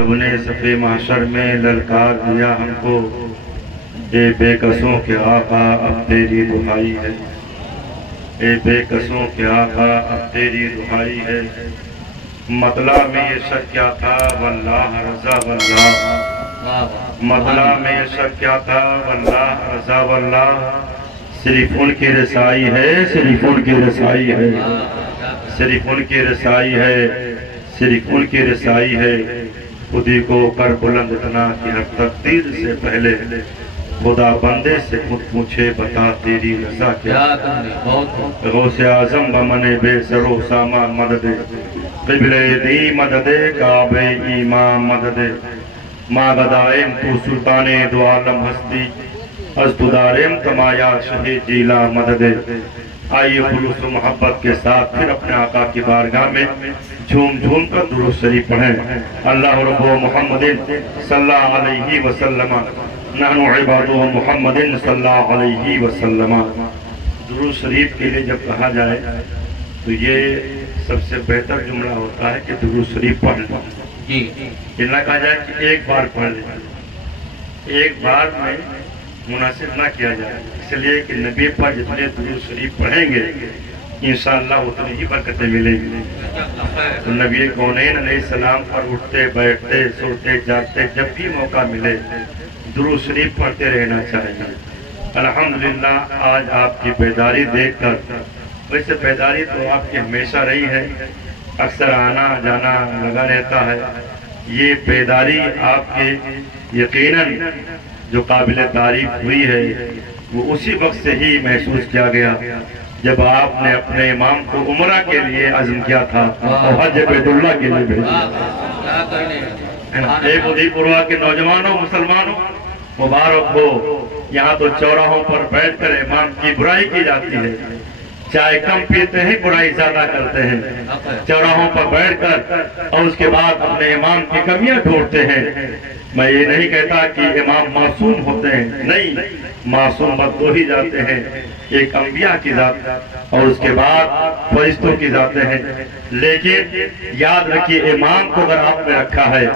رب نے صفِ محشر میں للکار دیا ہم کو، اے بے کسوں کے آقا اب تیری دہائی ہے، اے بے کسوں کے آقا اب تیری دہائی ہے۔ مطلع میں یہ شک کیا تھا واللہ رضا واللہ، مطلع میں یہ شک کیا تھا واللہ رضا واللہ، صرف ان کی رسائی ہے، صرف ان کی رسائی ہے، صرف ان کی رسائی ہے، صرف ان کی رسائی ہے۔ خودی کو کر بلند اتنا کہ ہر تقدیر سے پہلے خدا بندے سے خود پوچھے بتا تیری رضا کیا۔ غوث اعظم بمن بے سر و سامان مدد، قبلِ دی مدد، کعبِ ایمان مدد، ما بدائم تو سلطان دو عالم ہستی، از تو دارم تمایا شہ جیلا مدد۔ آئیے خلوص و محبت کے ساتھ پھر اپنے آقا کی بارگاہ میں جھوم جھوم کر درود شریف پڑھیں۔ اللہ رب محمد صلی اللہ علیہ وسلم، نحن عباد محمد صلی اللہ علیہ وسلم۔ درود شریف کے لیے جب کہا جائے تو یہ سب سے بہتر جملہ ہوتا ہے کہ درود شریف پڑھ لیں۔ یہ نہ کہا جائے کہ ایک بار پڑھ لیں، ایک بار میں مناسب نہ کیا جائے، اس لیے کہ نبی پر جتنے درود شریف پڑھیں گے انشاءاللہ اتنی ہی برکتیں ملیں گی۔ تو نبی کونین علیہ السلام پر اٹھتے بیٹھتے سوتے جاگتے جب بھی موقع ملے درود شریف پڑھتے رہنا چاہیے۔ الحمدللہ آج آپ کی بیداری دیکھ کر، ویسے بیداری تو آپ کی ہمیشہ رہی ہے، اکثر آنا جانا لگا رہتا ہے، یہ بیداری آپ کے یقیناً جو قابل تعریف ہوئی ہے وہ اسی وقت سے ہی محسوس کیا گیا جب آپ نے اپنے امام کو عمرہ کے لیے عزم کیا تھا اور حج بیت اللہ کے لیے بھیجا۔ ایک ادھی پورہ کے نوجوانوں مسلمانوں مبارک ہو، یہاں تو چوراہوں پر بیٹھ کر امام کی برائی کی جاتی ہے، چائے کم پیتے ہیں برائی زیادہ کرتے ہیں، چوراہوں پر بیٹھ کر اور اس کے بعد اپنے امام کی کمیاں ڈھونڈتے ہیں۔ میں یہ نہیں کہتا کہ امام معصوم ہوتے ہیں، نہیں، معصوم بد ہو ہی جاتے ہیں، ایک انبیاء کی ذات اور اس کے بعد فرشتوں کی ذاتیں ہیں، لیکن یاد رکھیے امام کو اگر آپ نے رکھا ہے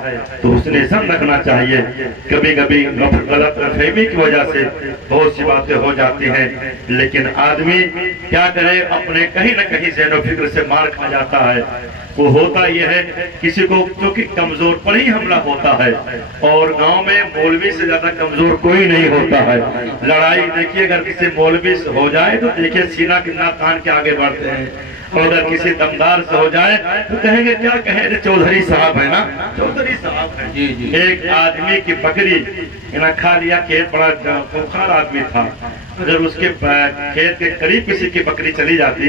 تو حسن ظن رکھنا چاہیے۔ کبھی کبھی غلط فہمی کی وجہ سے بہت سی باتیں ہو جاتی ہیں، لیکن آدمی کیا کرے، اپنے کہیں نہ کہیں ذہن و فکر سے مار کھا جاتا ہے۔ وہ ہوتا یہ ہے کسی کو کیونکہ کمزور پر ہی حملہ ہوتا ہے، اور گاؤں میں مولوی سے زیادہ کمزور کوئی نہیں ہوتا ہے۔ لڑائی دیکھیے اگر کسی مولوی سے ہو جائے تو دیکھیے سینہ کتنا تان کے آگے بڑھتے ہیں، اور اگر کسی دمدار سے ہو جائے تو کہیں گے کیا کہیں گے، چودھری صاحب ہے نا، چودھری صاحب ہے۔ ایک آدمی کی بکری کھا لیا، کھیت بڑا خوخار آدمی تھا، اگر اس کے کھیت کے قریب کسی کی بکری چلی جاتی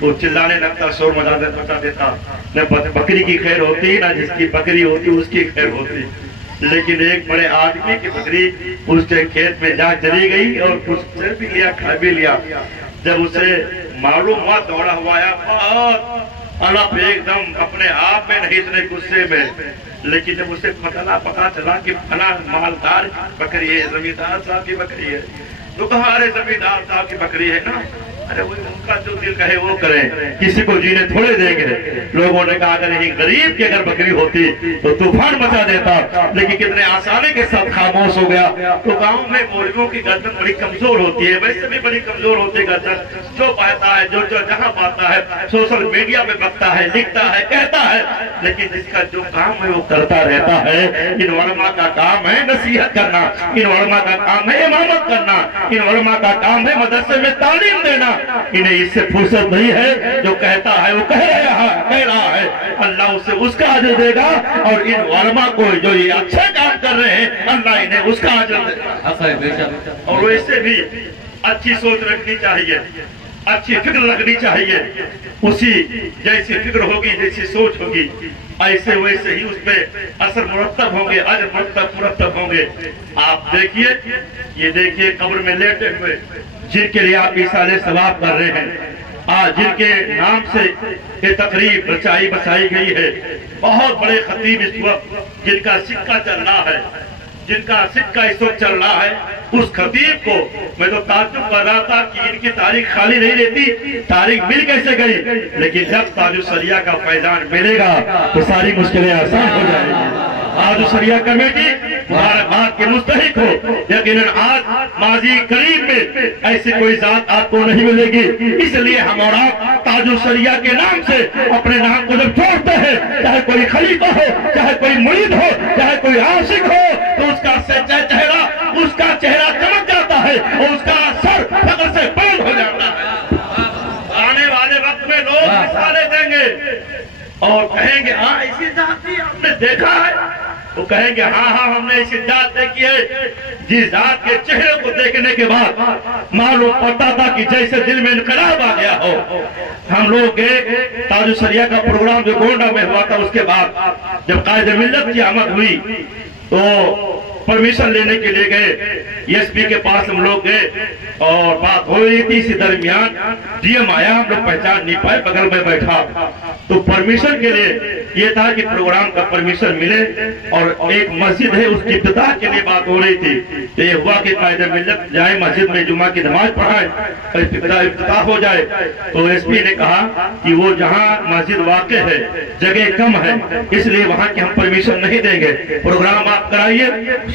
تو چلانے لگتا، شور مچا دیتا، نہ بکری کی خیر ہوتی نہ جس کی بکری ہوتی اس کی خیر ہوتی۔ لیکن ایک بڑے آدمی کی بکری اس کے کھیت میں جا چلی گئی اور کچھ چل بھی لیا کھا بھی لیا۔ جب اسے معلوم ہوا دوڑا ہوا آیا، بہت الپ ایک دم اپنے آپ میں نہیں اتنے غصے میں، لیکن جب اسے پتا چلا کہ فلاں مالدار بکری ہے، زمیندار صاحب کی بکری ہے، تو کہا ارے زمیندار صاحب کی بکری ہے نا، ارے وہ ان کا جو دل کہے وہ کریں، کسی کو جینے تھوڑے دیں گے۔ لوگوں نے کہا اگر یہی غریب کی اگر بکری ہوتی تو طوفان مچا دیتا، لیکن کتنے آسانی کے ساتھ خاموش ہو گیا۔ تو گاؤں میں مولویوں کی گردن بڑی کمزور ہوتی ہے، ویسے بھی بڑی کمزور ہوتی ہے گردن، جو پاتا ہے جو جہاں پاتا ہے سوشل میڈیا میں بکتا ہے، لکھتا ہے، کہتا ہے، لیکن جس کا جو کام ہے وہ کرتا رہتا ہے۔ ان علماء کا کام ہے نصیحت کرنا، ان علماء کا کام ہے امامت کرنا، ان علماء کا کام ہے مدرسے میں تعلیم دینا۔ انہیں اس سے فرصت نہیں ہے، جو کہتا ہے وہ کہہ رہا ہے، اللہ اسے اس کا اجر دے گا، اور ان علماء کو جو یہ اچھا کام کر رہے ہیں اللہ انہیں اس کا اجر دے گا۔ اور ویسے بھی اچھی سوچ رکھنی چاہیے، اچھی فکر رکھنی چاہیے، اسی جیسی فکر ہوگی جیسی سوچ ہوگی ایسے ویسے ہی اس پہ اثر مرتب ہوں گے، اجر مرتب ہوں گے۔ آپ دیکھیے، یہ دیکھیے قبر میں لیٹے ہوئے جن کے لیے آپ ایصال ثواب کر رہے ہیں، جن کے نام سے یہ تقریب بچائی گئی ہے، بہت بڑے خطیب اس وقت جن کا سکہ چل رہا ہے، جن کا سکہ اس وقت چل رہا ہے، اس خطیب کو میں تو تعجب کر رہا تھا کہ ان کی تاریخ خالی نہیں رہتی، تاریخ مل کیسے گئی، لیکن جب تاج الشریعہ کا فیضان ملے گا تو ساری مشکلیں آسان ہو جائیں گی۔ ताज शरिया कमेटी मुबारकबाद के मुस्तहिक हो। यकीनन आज माजी करीब में ऐसी कोई जात आपको नहीं मिलेगी, इसलिए हम और आप ताज शरिया के नाम से अपने नाम को जब जोड़ते हैं, चाहे कोई खलीफा हो, चाहे कोई मुरीद हो, चाहे कोई आशिक हो, तो उसका चेहरा चमक जाता है और उसका सर फख्र से बुलंद हो जाता है। आने वाले वक्त में लोग मिसालें देंगे और कहेंगे हाँ इसी जात की आपने देखा है, वो कहेंगे हाँ हमने इसी जात देखी है। जिस जात के चेहरे को देखने के बाद मालूम पड़ता था कि जैसे दिल में इनकलाब आ गया हो। हम लोग गए ताज शरिया का प्रोग्राम जो गोंडा में हुआ था, उसके बाद जब कायदे मिल्लत की आमद हुई तो परमिशन लेने के लिए गए, एसपी के पास हम लोग गए और बात हो रही थी। इसी दरमियान डीएम आया, हम लोग पहचान नहीं पाए, बगल में बैठा। तो परमिशन के लिए ये था कि प्रोग्राम का परमिशन मिले और एक मस्जिद है उसकी इफ्तिताह के लिए बात हो रही थी। तो ये हुआ कि कायदे मिल्लत जाए मस्जिद में जुम्मा की नमाज पढ़ाए और इफ्तिताह हो जाए। तो एसपी ने कहा कि वो जहाँ मस्जिद वाक़ है जगह कम है, इसलिए वहाँ की हम परमिशन नहीं देंगे। प्रोग्राम आप कराइए,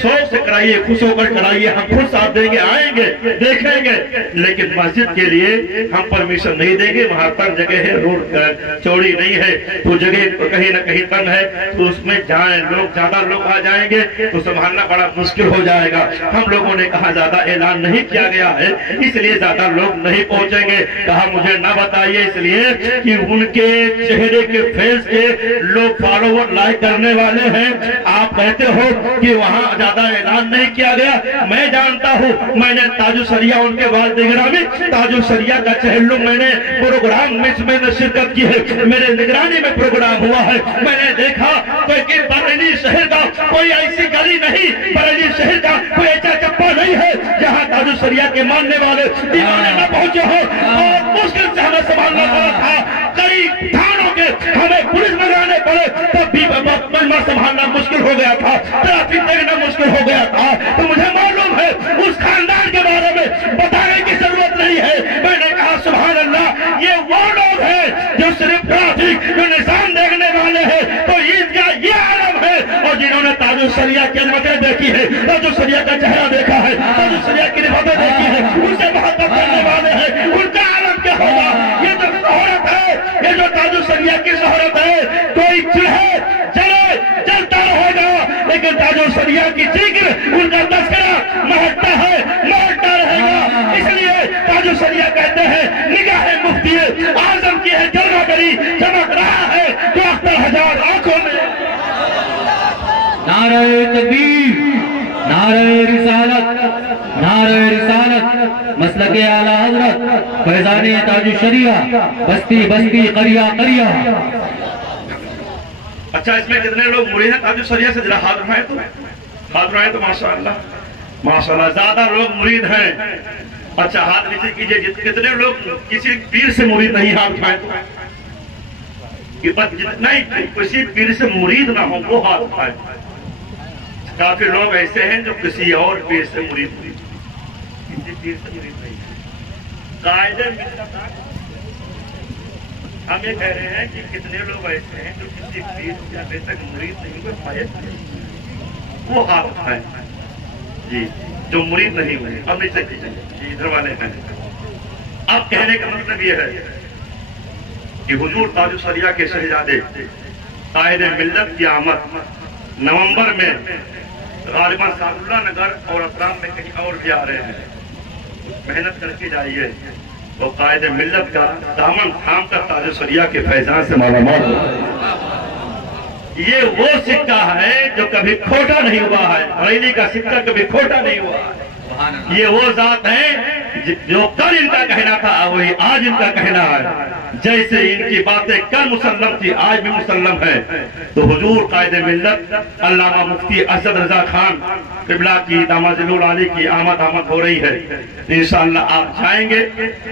शौक से कराइए, खुश होकर कराइए, हम खुद साथ देंगे, आएंगे, देखेंगे, लेकिन मस्जिद के लिए हम परमिशन नहीं देंगे। वहां पर जगह है, रोड चौड़ी नहीं है, तो जगह कहीं न कहीं तंग है, तो उसमें जाए लोग, ज्यादा लोग आ जाएंगे तो संभालना बड़ा मुश्किल हो जाएगा। हम लोगों ने कहा ज्यादा ऐलान नहीं किया गया है, इसलिए ज्यादा लोग नहीं पहुंचेंगे। कहा मुझे न बताइए, इसलिए कि उनके चेहरे के फेस के लोग फॉलोवर लाइक करने वाले हैं। आप कहते हो कि वहाँ ज्यादा ऐलान नहीं किया गया। मैं जानता हूँ, मैंने ताज शरिया उनके बाद निगरानी ताज शरिया का चहल्लुम मैंने प्रोग्राम में शिरकत की है, मेरे निगरानी में प्रोग्राम हुआ है। मैंने देखा कि बरेली शहर का कोई ऐसी गली नहीं, बरेली शहर का कोई ऐसा चप्पा नहीं है जहाँ ताज शरिया के मानने वाले दीवाने न पहुंचे हो। और मुश्किल से हमें संभालना पड़ा था, कई थानों के हमें पुलिस लगाने पड़े, तब भी संभालना मुश्किल हो गया था, ट्रैफिक देखना मुश्किल हो गया था। तो मुझे मालूम है उस खानदान के बारे में बताने की जरूरत नहीं है। मैंने कहा सुभान अल्लाह, ये वो लोग हैं जो सिर्फ ट्रैफिक जो निशान देखने वाले हैं, तो ईदगाह ये आलम है। और जिन्होंने ताज शरिया की अजमतें देखी है, ताज शरिया का चेहरा देखा है, ताज शरिया की रिफातें देखी है, उनसे मोहब्बत करने वाले हैं, उनका आलम क्या होगा। ये जो शोहरत है, ये जो ताज शरिया की शोहरत है, कोई चिढ़े चले चलता रहेगा, लेकिन ताज शरिया की जिक्र, उनका तस्करा महकता है, महकता रहेगा। इसलिए ताज शरिया कहते हैं निगाह मुफ्ती आजम की है जलवा करी, चमक रहा है जो अख्तर हजार आंखों में। नारे तकबीर, नारे रिसालत, नारे रिसालत, मसलके आला हजरत फैजाने ताज शरिया, बस्ती बस्ती करिया करिया। अच्छा, इसमें कितने लोग मुरीद हैं ताज शरिया से? जरा हाथ उठाएं तो, हाथ उठाएं तो माशाअल्लाह, माशाअल्लाह ज्यादा लोग मुरीद हैं। अच्छा, हाथ नीचे कीजिए। कितने लोग किसी पीर से मुरीद नहीं? हाथ उठाएं तो। जितना ही किसी पीर से मुरीद ना हो वो हाथ उठाएं। काफी लोग ऐसे हैं जो किसी और पीर से मुरीद, किसी पीर से मुरीद नहीं। कायदे हम ये कह रहे हैं कि कितने लोग ऐसे हैं जो किसी पीर से अभी तक मुरीद नहीं हुए, फायद वो हाथ उठाए जी, जो मुरीद नहीं हुए। अब नीचे कीजिए, इधर वाले हैं। अब कहने का मतलब ये है कि हुजूर ताज शरिया के शहजादे कायदे मिल्लत की आमद नवंबर में गालिबन सादुल्ला नगर और अतराम में कहीं और भी आ रहे हैं। मेहनत करके जाइए तो कायदे मिल्लत का दामन थाम कर ताज शरिया के फैजान से मालामाल हो। ये वो सिक्का है जो कभी खोटा नहीं हुआ है, बरेली का सिक्का कभी खोटा नहीं हुआ है। ये वो जात है जो कल इनका कहना था वही आज इनका कहना है। जैसे इनकी बातें कल मुसल्लम थी आज भी मुसल्लम है। तो हुजूर कायदे मिल्लत अल्लामा मुफ्ती असद रजा खान किबला की दामाजिलुल आली की आमद हो रही है। इंशाअल्लाह आप जाएंगे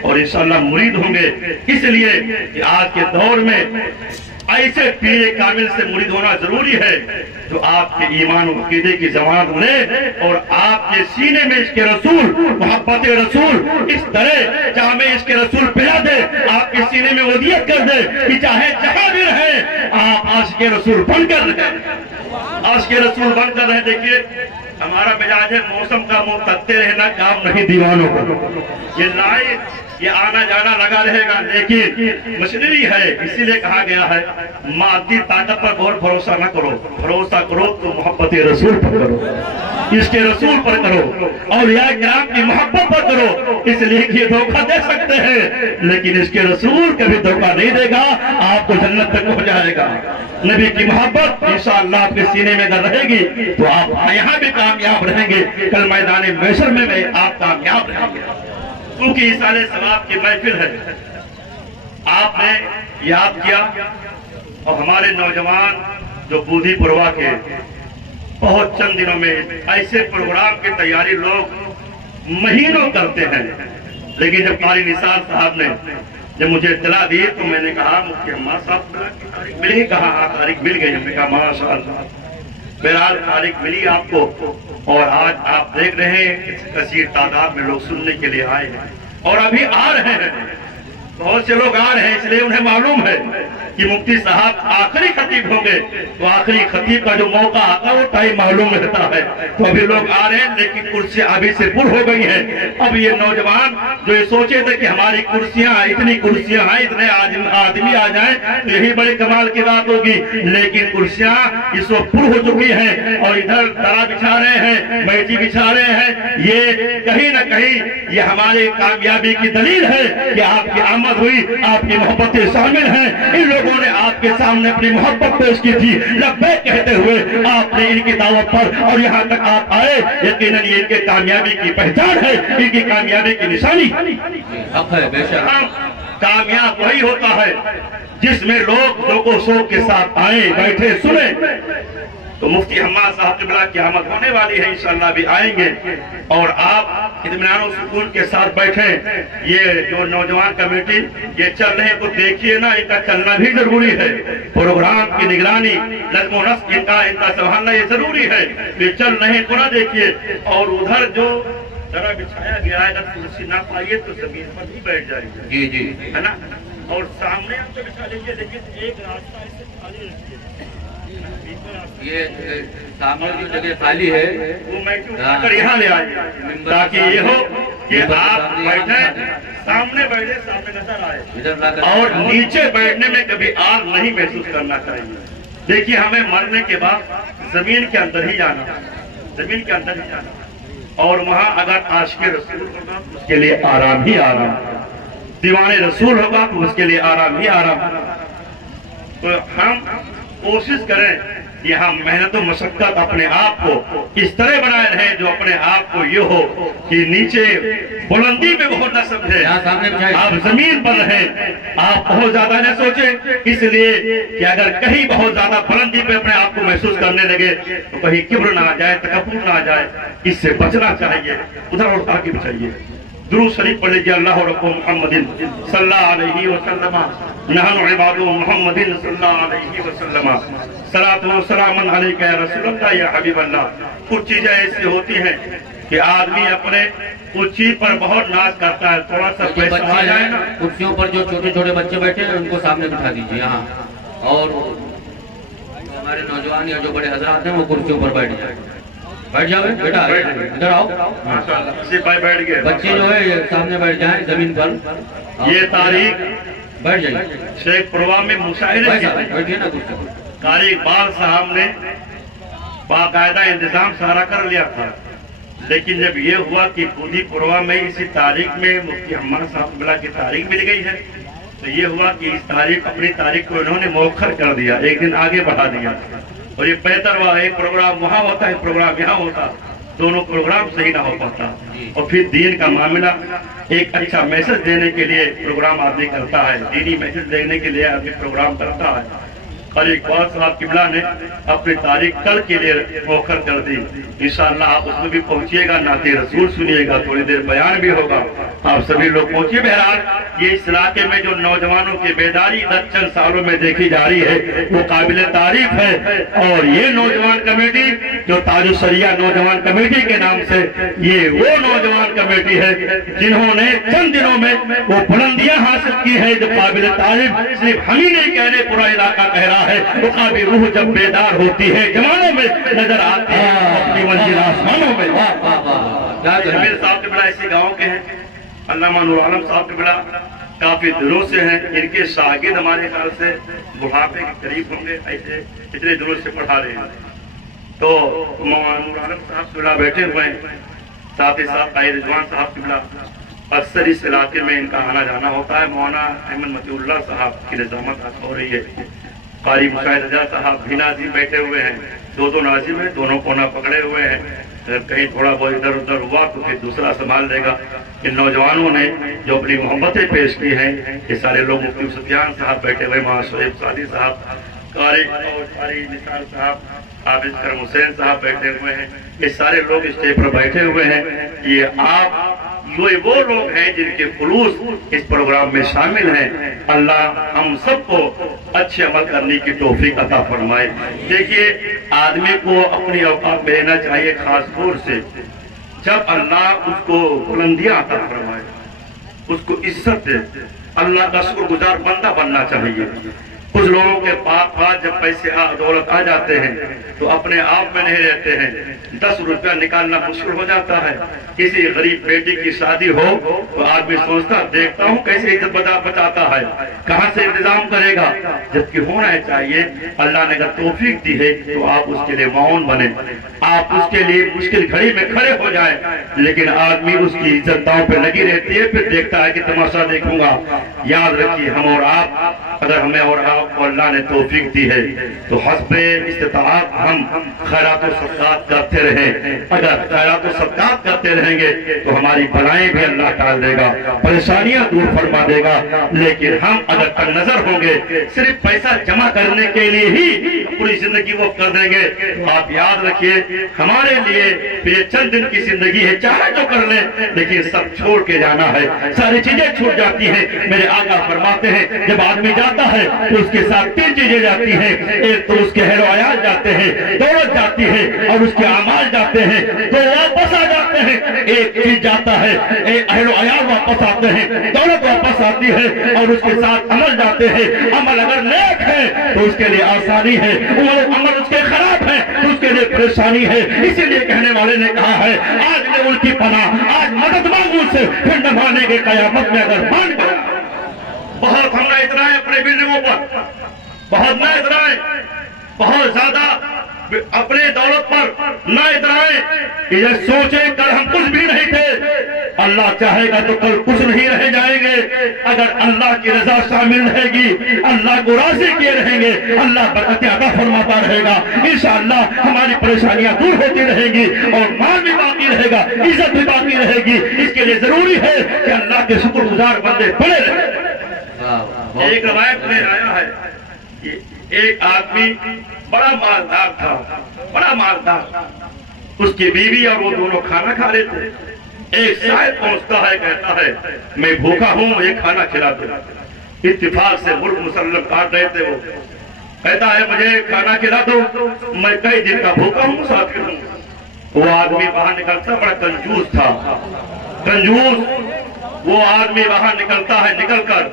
और इंशाअल्लाह मुरीद होंगे। इसलिए कि आज के दौर में ऐसे पीर कामिल से मुरीद होना जरूरी है जो आपके ईमान और अकीदे की जमानत ले और आपके सीने में इसके रसूल मोहब्बत रसूल इस तरह जामे इसके रसूल पिला दे, आपके सीने में वदियत कर दे कि चाहे जहां भी रहे आप आशिक़ रसूल बनकर रहे। आज के रसूल बनकर रहे। देखिए हमारा मिजाज है मौसम का मुंह तकते रहना काम नहीं दीवानों को। ये लाइट ये आना जाना लगा रहेगा, लेकिन मशीनरी है, इसीलिए कहा गया है मादी ताकत पर बहुत भरोसा न करो, भरोसा करो तो मोहब्बत रसूल पर करो, इसके रसूल पर करो और या किराम की मोहब्बत पर करो। इसलिए कि ये धोखा दे सकते हैं लेकिन इसके रसूल कभी धोखा नहीं देगा, आपको जन्नत तक पहुंचाएगा। नबी की मोहब्बत इंशाअल्लाह आपके सीने में अगर रहेगी तो आप यहाँ भी कामयाब रहेंगे, कल मैदान महशर में आप कामयाब रहेंगे, क्योंकि इस साले सवाब की महफिल है। आपने याद किया और हमारे नौजवान जो बूढ़ी पुरवा के बहुत चंद दिनों में ऐसे प्रोग्राम की तैयारी लोग महीनों करते हैं, लेकिन जब कारी निसार साहब ने जब मुझे इत्तला दी तो मैंने कहा मुफ्ती अम्मा साहब की तारीख मिल गई, कहा हाँ तारीख मिल गई। हमने कहा माशाअल्लाह, बहरहाल तारीख मिली आपको और आज आप देख रहे हैं कि कसीर तादाद में लोग सुनने के लिए आए हैं और अभी आ रहे हैं, बहुत से लोग आ रहे हैं, इसलिए उन्हें मालूम है कि मुफ्ती साहब आखिरी खतीब होंगे, तो आखिरी खतीब का जो मौका आता है वो टाइम मालूम रहता है। तो अभी लोग आ रहे हैं लेकिन कुर्सियां अभी से पुर हो गई हैं। अब ये नौजवान जो ये सोचे थे कि हमारी कुर्सियां इतनी कुर्सियां हैं, इतने आदमी आ जाएं तो यही बड़े कमाल की बात होगी, लेकिन कुर्सियां इस वक्त पुर हो चुकी हैं और इधर दरा बिछा रहे हैं, मैटी बिछा रहे हैं। ये कहीं ना कहीं ये हमारे कामयाबी की दलील है कि आपकी आमद हुई, आपकी मोहब्बतें शामिल हैं। इन लोगों ने आपके सामने अपनी मोहब्बत पेश की थी, लब्बैक कहते हुए आपने इनकी दावत पर और यहाँ तक आप आए, यकीनन ये इनके कामयाबी की पहचान है, इनकी कामयाबी की निशानी है। कामयाब वही होता है जिसमें लोग को शौक के साथ आए, बैठे, सुने। तो मुफ्ती हम्माद साहब क़िबला की आमद होने वाली है, इंशाअल्लाह भी आएंगे और आप इत्मीनान और सुकून के साथ बैठे। ये जो नौजवान कमेटी ये चल रहे हैं तो देखिए ना, इनका चलना भी जरूरी है, प्रोग्राम की निगरानी नज़्म नस्क इनका संभालना ये जरूरी है। ये चल रहे को ना देखिए और उधर जो जरा बिछाया गया है, अगर कुर्सी ना पाइए तो जमीन पर ही बैठ जाएगी, जी जी है ना, और सामने आपको बिछा लीजिए, लेकिन एक रास्ता ऐसे खाली रखिए, ये सामने जो जगह खाली है वो मैं उठाकर यहाँ ले आए ताकि ये हो कि आप बैठे सामने बैठे, सामने नजर आए और नीचे बैठने में कभी आग नहीं महसूस करना चाहिए। देखिए हमें मरने के बाद जमीन के अंदर ही जाना, जमीन के अंदर ही जाना और वहाँ अगर आशिक़ रसूल होगा तो उसके लिए आराम ही आराम, दीवाने रसूल होगा तो उसके लिए आराम ही आराम। तो हम कोशिश करें कि हम मेहनत और मशक्कत अपने आप को इस तरह बनाए रहें जो अपने आप को ये हो कि नीचे बुलंदी पे बहुत न समझे, आप जमीन पर रहें, आप बहुत ज्यादा न सोचें, इसलिए कि अगर कहीं बहुत ज्यादा बुलंदी पे अपने आप को महसूस करने लगे तो कहीं किब्र ना आ जाए, तकब्बुर ना आ जाए, इससे बचना चाहिए। उधर और ताकि बचाइए, दुरूद शरीफ पढ़ लीजिए, अल्लाह रब्बु मुहम्मदिन सल्लल्लाहु अलैहि वसल्लम नहनु इबादु मुहम्मदिन सल्लल्लाहु अलैहि वसल्लम सलातु व सलामुन अलैका या रसूलल्लाह या हबीबल्लाह। कुछ चीजें ऐसी होती हैं कि आदमी अपने कुछ चीज पर बहुत नाज करता है, थोड़ा सा पैसा आ जाए ना, कुर्सियों पर जो छोटे छोटे बच्चे बैठे हैं उनको सामने बिठा दीजिए यहाँ, और हमारे नौजवान या जो बड़े हजरात हैं वो कुर्सियों पर बैठ जाए, बैठ जाओ बेटा, इधर आओ, सिपाही बैठ गए, बच्चे जो है ये सामने बैठ जाए जमीन पर। ये तारीख बैठ जाइए, शेखपुरवा में मुशाहिदे बैठिए ना कुर्सी पर। कारी इकबाल साहब ने बाकायदा इंतजाम सारा कर लिया था, लेकिन जब ये हुआ कि बूढ़ी पुरवा में इसी तारीख में मुफ्ती हम्माद साहब क़िबला की तारीख मिल गई है, तो ये हुआ कि इस तारीख अपनी तारीख को इन्होंने मौखर कर दिया, एक दिन आगे बढ़ा दिया और ये बेहतर हुआ, एक प्रोग्राम वहाँ होता है, प्रोग्राम यहाँ होता, दोनों प्रोग्राम सही ना हो पाता। और फिर दीन का मामला, एक अच्छा मैसेज देने के लिए प्रोग्राम आदमी करता है, दीनी मैसेज देने के लिए आदमी प्रोग्राम करता है। और इकबाल साहब क़िबला ने अपनी तारीख कल के लिए मौखर कर दी, इंशाअल्लाह आप उसमें भी पहुंचिएगा, नाते रसूल सुनिएगा, थोड़ी देर बयान भी होगा, आप सभी लोग पहुंचिए। बहरहाल ये इस इलाके में जो नौजवानों की बेदारी गत चंद सालों में देखी जा रही है वो काबिल तारीफ है, और ये नौजवान कमेटी जो ताजुशरिया नौजवान कमेटी के नाम से, ये वो नौजवान कमेटी है जिन्होंने चंद दिनों में वो बुलंदियां हासिल की है जो काबिल तारीफ सिर्फ हम ही नहीं कह रहे, पूरा इलाका कह रहा ہے رقابی روح جب بیدار ہوتی ہے جوانوں میں نظر آتی ہے اپنی منزل آسمانوں میں. امیر صاحب قبلہ اسی گاؤں کے ہیں. علامہ نور عالم صاحب قبلہ کافی دنوں سے ہیں. ان کے شاگرد ہمارے خیال سے بڑھاپے کے قریب ہوں گے، ایسے اتنے دنوں سے پڑھا رہے ہیں. تو مولانا نور عالم صاحب قبلہ بیٹھے ہوئے ہیں، ساتھ ہی ساتھ قائد رضوان صاحب قبلہ. اکثر اس علاقے میں ان کا آنا جانا ہوتا ہے. مولانا احمد مطیع اللہ صاحب کی نظامت ہو رہی ہے. قاری مشاہد رضا صاحب بھی ناظم بیٹھے ہوئے ہیں. دو ناظم ہیں، دونوں کونا پکڑے ہوئے ہیں. اگر کہیں تھوڑا بہت ادھر ادھر ہوا تو پھر دوسرا سنبھال لے گا. ان نوجوانوں نے جو اپنی محبتیں پیش کی ہیں، یہ سارے لوگ مفتی سفیان صاحب بیٹھے ہوئے، مولانا شعیب سعدی صاحب، قاری نثار صاحب، حافظ کرم حسین صاحب بیٹھے ہوئے ہیں. یہ سارے لوگ اسٹیج پر بیٹھے ہوئے ہیں. یہ آپ وہ لوگ ہیں جن کے خلوص اس پروگرام میں شامل ہیں. اللہ ہم سب کو اچھے عمل کرنے کی توفیق عطا فرمائے. دیکھیے آدمی کو اپنی اوقات میں رہنا چاہیے خاص طور سے جب اللہ اس کو بلندیاں عطا فرمائے، اس کو عزت دے. اللہ کا شکر گزار بندہ بننا چاہیے. کچھ لوگوں کے پاس جب پیسے دولت آ جاتے ہیں تو اپنے آپ میں نہیں رہتے ہیں. 10 روپیہ نکالنا مشکل ہو جاتا ہے. کسی غریب بیٹی کی شادی ہو تو آدمی سوچتا دیکھتا ہوں کیسے عزت بچاتا ہے، کہاں سے انتظام کرے گا. جبکہ ہونا چاہیے اللہ نے اگر توفیق دی ہے تو آپ اس کے لیے معاون بنے، آپ اس کے لیے مشکل گھڑی میں کھڑے ہو جائیں. لیکن آدمی اس کی عزت داؤں پہ لگی رہتی ہے، پھر دیکھتا ہے کہ تماشا دیکھوں گا. یاد رکھیے ہم اور آپ، اگر ہمیں اور آپ کو اللہ نے توفیق دی ہے تو حسب استطاعت ہم خیرات و صدقات کرتے رہیں. اگر خیرات و صدقات کرتے رہیں گے تو ہماری بلائیں بھی اللہ ٹال دے گا، پریشانیاں دور فرما دے گا. لیکن ہم اگر تنگ نظر ہوں گے، صرف پیسہ جمع کرنے کے لیے ہی پوری زندگی وہ کر دیں گے، آپ یاد رکھیے ہمارے لیے یہ چند دن کی زندگی ہے، چاہے جو کر لیں لیکن سب چھوڑ کے جانا ہے. ساری چیزیں چھوٹ جاتی ہیں. میرے آقا فرماتے ہیں جب آدمی جاتا ہے تو اس کے ساتھ 3 چیزیں جاتی ہیں. ایک تو اس کے اہل و عیال جاتے ہیں، دولت جاتی ہے اور اس کے اعمال جاتے ہیں، تو واپس آ جاتے ہیں. ایک چیز جاتا ہے، اہل و عیال واپس آتے ہیں، دولت واپس آتی ہے اور اس کے ساتھ عمل جاتے ہیں. عمل اگر نیک ہے تو اس کے لیے آسانی ہے، عمل اس کے خراب ہے تو اس کے لیے پریشانی ہے. اسی لیے کہنے والے نے کہا ہے آج میں ان کی پناہ، آج مدد مانگوں سے پھر نہ مانے گے قیامت میں اگر مان گیا. بہت ہم نہ اترائے اپنے بلڈنگوں پر، بہت نہ اترائے، بہت زیادہ اپنے دولت پر نہ اترائے. یہ سوچیں کل ہم کچھ بھی نہیں تھے، اللہ چاہے گا تو کل کچھ نہیں رہ جائیں گے. اگر اللہ کی رضا شامل رہے گی، اللہ کو راضی کیے رہیں گے، اللہ برکت عطا فرماتا رہے گا. انشاءاللہ ہماری پریشانیاں دور ہوتی رہیں گی اور مال بھی باقی رہے گا، عزت بھی باقی رہے گی. اس کے لیے ضروری ہے کہ اللہ کے شکر گزار بندے بنے رہیں. ایک روایت میں آیا ہے ایک آدمی بڑا مالدار تھا، بڑا مالدار. اس کی بیوی اور وہ دونوں کھانا کھا رہے تھے. ایک سائل پہنچتا ہے، کہتا ہے میں بھوکا ہوں، مجھے کھانا کھلا دو. اتفاق سے مرغ مسلم کاٹ رہے تھے. وہ کہتا ہے مجھے کھانا کھلا دو، میں کئی دن کا بھوکا ہوں، مسافر ہوں. وہ آدمی باہر نکلتا، بڑا کنجوس تھا، کنجوس. وہ آدمی باہر نکلتا ہے، نکل کر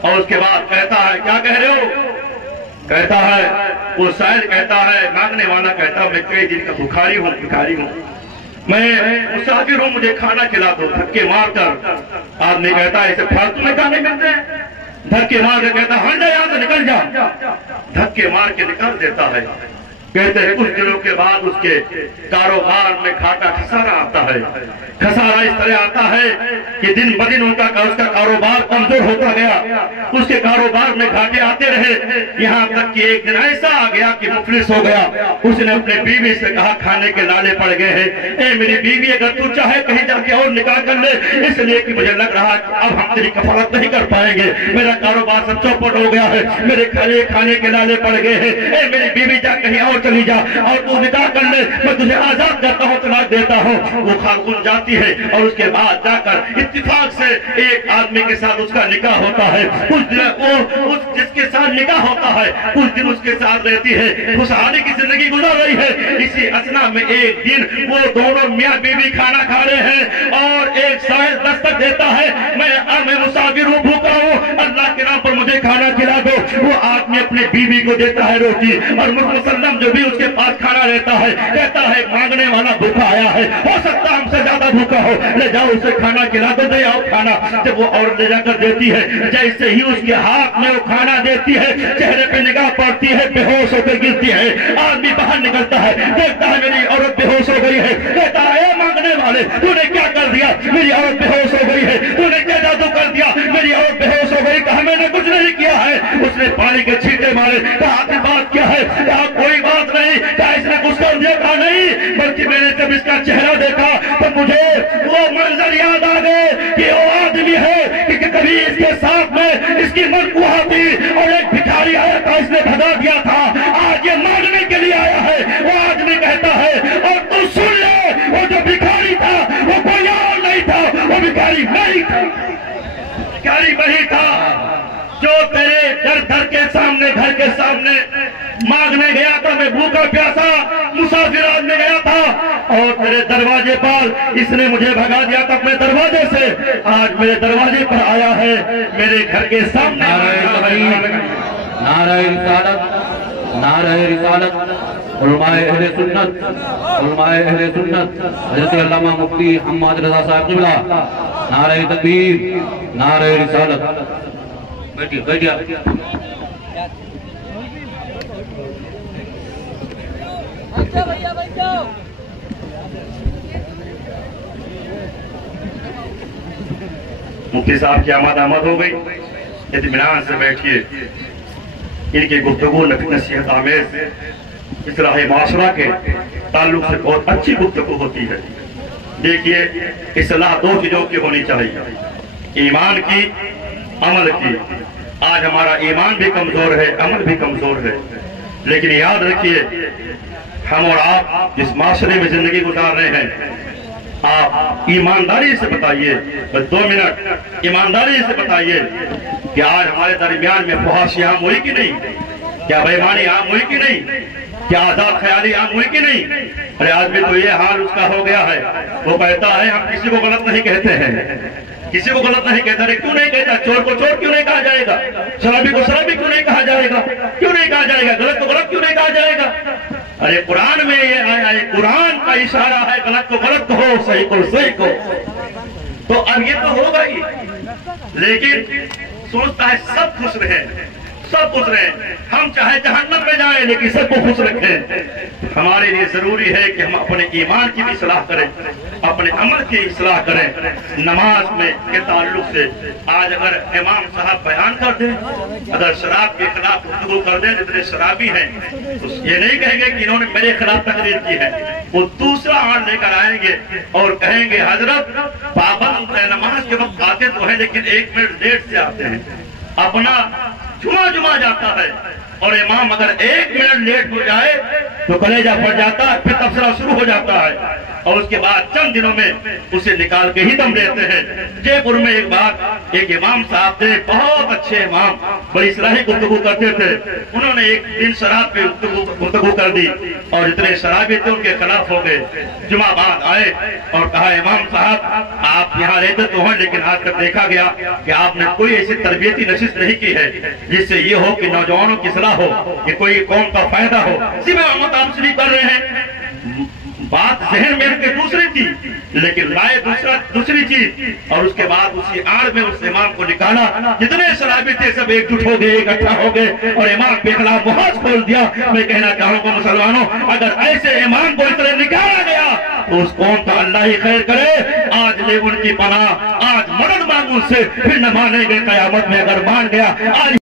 اور اس کے بعد کہتا ہے کیا کہہ رہے ہو؟ کہتا ہے وہ سائل کہتا ہے، مانگنے والا کہتا ہے میں کئی دن کا بھکاری ہوں، بھکاری ہوں، میں مسافر ہوں، مجھے کھانا کھلا دو. دھکے مار کر آدمی کہتا ہے اسے فالتو میں کھانے ملتے ہیں. دھکے مار کے کہتا ہے ہٹ جا یہاں سے، نکل جا. دھکے مار کے نکال دیتا ہے. کہتے ہیں کچھ دنوں کے بعد اس کے کاروبار میں گھاٹا خسارہ آتا ہے. خسارہ اس طرح آتا ہے کہ دن بدن اس کا کاروبار کمزور ہوتا گیا. اس کے کاروبار میں گھاٹے آتے رہے، یہاں تک کہ ایک دن ایسا آ گیا کہ مفلس ہو گیا. اس نے اپنے بیوی سے کہا کھانے کے لالے پڑ گئے ہیں، اے میری بیوی اگر تو چاہے کہیں جا کے اور نکاح کر لے، اس لیے کہ مجھے لگ رہا کہ اب ہم تیری کفالت نہیں کر پائیں گے، میرا کاروبار سب چوپٹ ہو گیا ہے، میرے کھانے کے لالے پڑ گئے ہیں. اے میری بیوی جا کہیں اور چلی جا اور تو نکاح کر لے، میں تجھے آزاد کرتا ہوں، طلاق دیتا ہوں. وہ خاتون جاتی ہے اور اس کے بعد جا کر اتفاق سے ایک آدمی کے ساتھ اس کا نکاح ہوتا ہے. کچھ دن جس کے ساتھ نکاح ہوتا ہے کچھ دن اس کے ساتھ رہتی ہے، خوشحالی کی زندگی گزار رہی ہے. اسی اثنا میں ایک دن وہ دونوں میاں بیوی کھانا کھا رہے ہیں اور ایک سائل دستک دیتا ہے، میں مسافر ہوں، بھوکا ہوں، اللہ کے نام پر مجھے کھانا کھلا دو. وہ آدمی अपनी बीवी को देता है रोटी, और मुसल्लम जो भी उसके पास खाना रहता है कहता है मांगने वाला भूखा आया है, हो सकता है हमसे ज्यादा भूखा हो, ले जाओ उसे खाना खिला दो, दे आओ खाना। जब वो औरत ले जाकर देती है, जैसे ही उसके हाथ में वो खाना देती है, चेहरे पे निगाह पड़ती है, बेहोश होकर गिरती है। आदमी बाहर निकलता है, देखता है मेरी औरत बेहोश हो गई है, कहता है मांगने वाले तूने क्या कर दिया, मेरी औरत बेहोश हो गई है, तूने क्या जादू कर दिया, मेरी औरत बेहोश हो गई। कहा मैंने कुछ नहीं किया है। उसने पानी के छींटे मारे, कहा आखिर बात क्या है, कहा कोई बात नहीं, कहा इसने कुछ कर दिया, कहा नहीं, बल्कि मैंने जब इसका चेहरा देखा तो मुझे वो मंजर याद आ गए कि वो आदमी है कि कभी इसके साथ में इसकी मनकुहा थी और एक भिखारी आया था, इसने भगा दिया था, आज ये मांगने के लिए आया है। वो आदमी कहता है और तू सुन ले, वो जो भिखारी था वो कोई और नहीं था, वो भिखारी नहीं था, भिखारी वही था जो तेरे घर के सामने, घर के सामने मांगने गया था। मैं भूखा प्यासा मुसाफिर आदमी गया था और तेरे दरवाजे पर इसने मुझे भगा दिया था अपने दरवाजे से, आज मेरे दरवाजे पर आया है, मेरे घर के सामने। नारे रिसालत, नारे रिसालत, उलमाए अहले सुन्नत, उलमाए अहले सुन्नत, हज़रत अल्लामा मुफ्ती हम्मद रज़ा साहब क़िबला, नारे तकबीर, नारे रिसालत। बैठिए बैठिए। मुफ्ती साहब की आमद हो गई, इत्मीनान से बैठिए। इनकी गुफ्तगू नसीहत आमेज इस्लाह माशरा के ताल्लुक से बहुत अच्छी गुफ्तगू होती है। देखिए, इस्लाह दो चीजों की होनी चाहिए, ईमान की, अमल की। आज हमारा ईमान भी कमजोर है, अमल भी कमजोर है, लेकिन याद रखिए हम और आप जिस माशरे में जिंदगी गुजार रहे हैं, आप ईमानदारी से बताइए, बस 2 मिनट ईमानदारी से बताइए कि आज हमारे दरमियान में फहाशी आम हुई कि नहीं, क्या बेईमानी आम हुई कि नहीं, क्या आजाद ख्याली आम हुई कि नहीं। अरे आदमी तो ये हाल उसका हो गया है, वो कहता है हम किसी को गलत नहीं कहते हैं, किसी को गलत नहीं कहता। अरे क्यों नहीं कहता, चोर को चोर क्यों नहीं कहा जाएगा, शराबी को शराबी क्यों नहीं कहा जाएगा, क्यों नहीं कहा जाएगा, गलत को गलत क्यों नहीं कहा जाएगा। अरे कुरान में ये आया है, कुरान का इशारा है, गलत को गलत कहो, सही को सही को। तो अब ये तो होगा ही, लेकिन सोचता है सब खुश रहे, सब खुश रहे, हम चाहे जहन्नम में जाएं लेकिन सबको खुश रखें। हमारे लिए जरूरी है कि हम अपने ईमान की भी सलाह करें, अपने अमल की सलाह करें। नमाज में के ताल्लुक से आज अगर इमाम साहब बयान कर दें, अगर शराब के खिलाफ गुफ्तगू कर दें, जितने शराबी हैं तो ये नहीं कहेंगे कि इन्होंने मेरे खिलाफ तकरीर की है, वो दूसरा आड़ लेकर आएंगे और कहेंगे हजरत पाबंद नमाज के वक्त आते तो है लेकिन 1 मिनट लेट से आते हैं, अपना जुमा जाता है। और इमाम अगर 1 मिनट लेट हो जाए तो कलेजा फट जाता है, फिर तबसरा शुरू हो जाता है और उसके बाद चंद दिनों में उसे निकाल के ही दम देते हैं। जयपुर में एक बार एक इमाम साहब थे, बहुत अच्छे इमाम, बड़ी इस्लाही गुफ्तगू करते थे। उन्होंने एक दिन शराब पे गुफ्तगू कर दी और जितने शराबी थे उनके खिलाफ हो गए। जुमा बाद आए और कहा इमाम साहब आप यहाँ रहते तो हैं, लेकिन आज तक देखा गया कि आपने कोई ऐसी तरबियती नशिश नहीं की है जिससे ये हो कि नौजवानों की सलाह हो, कि कोई कौम का फायदा हो। सिर्फ मोहम्मद आप शरीफ कर रहे हैं, बात जहन में के दूसरी थी लेकिन लाए दूसरी चीज, और उसके बाद उसी आड़ में उस इमाम को निकाला। जितने शराबी थे सब एकजुट हो गए, इकट्ठा हो गए और इमाम के खिलाफ मुहाज खोल दिया। मैं कहना चाहूंगा मुसलमानों, अगर ऐसे इमाम को इस तरह निकाला गया तो उस कौम का अल्लाह ही खैर करे। आज ले उनकी पनाह, आज मदद मांगू से, फिर न मानेंगे कयामत में अगर मान गया। आज